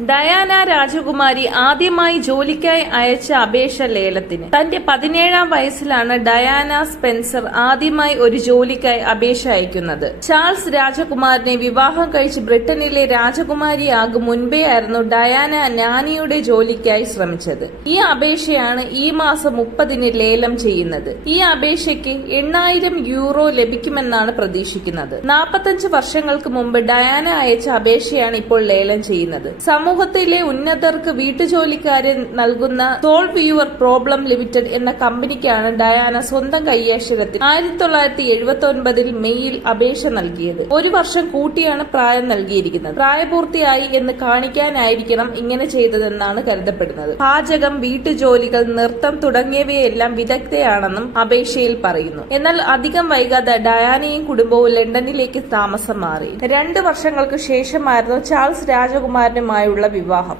Diana രാജകുമാരി ആദ്യമായി ജോലിക്കായി അയച്ച അപേക്ഷ ലേലത്തിന്. തന്റെ പതിനേഴാം വയസ്സിലാണ് ഡയാന സ്പെൻസർ ആദ്യമായി ഒരു ജോലിക്കായി അപേക്ഷ അയക്കുന്നത്. ചാൾസ് രാജകുമാരനെ വിവാഹം കഴിച്ച് ബ്രിട്ടനിലെ രാജകുമാരിയാകും മുൻപേ ആയിരുന്നു ഡയാന നാനിയുടെ ജോലിക്കായി ശ്രമിച്ചത്. ഈ അപേക്ഷയാണ് ഈ മാസം മുപ്പതിന് ലേലം ചെയ്യുന്നത്. ഈ അപേക്ഷയ്ക്ക് എണ്ണായിരം യൂറോ ലഭിക്കുമെന്നാണ് പ്രതീക്ഷിക്കുന്നത്. നാൽപ്പത്തഞ്ച് വർഷങ്ങൾക്ക് മുമ്പ് ഡയാന അയച്ച അപേക്ഷയാണ് ഇപ്പോൾ ലേലം ചെയ്യുന്നത്. സമൂഹത്തിലെ ഉന്നതർക്ക് വീട്ടുജോലിക്കാരെ നൽകുന്ന സോൾവ് യുവർ പ്രോബ്ലം ലിമിറ്റഡ് എന്ന കമ്പനിക്കാണ് ഡയാന സ്വന്തം കയ്യാക്ഷരത്തിൽ ആയിരത്തി തൊള്ളായിരത്തി എഴുപത്തി ഒൻപതിൽ മെയ്യിൽ അപേക്ഷ നൽകിയത്. ഒരു വർഷം കൂട്ടിയാണ് പ്രായം നൽകിയിരിക്കുന്നത്. പ്രായപൂർത്തിയായി എന്ന് കാണിക്കാനായിരിക്കണം ഇങ്ങനെ ചെയ്തതെന്നാണ് കരുതപ്പെടുന്നത്. പാചകം വീട്ടുജോലികൾ നൃത്തം തുടങ്ങിയവയെല്ലാം വിദഗ്ധയാണെന്നും അപേക്ഷയിൽ പറയുന്നു. എന്നാൽ അധികം വൈകാതെ ഡയാനയും കുടുംബവും ലണ്ടനിലേക്ക് താമസം മാറി. രണ്ട് വർഷങ്ങൾക്ക് ശേഷമായിരുന്നു ചാൾസ് രാജകുമാരനുമായുള്ള വിവാഹം.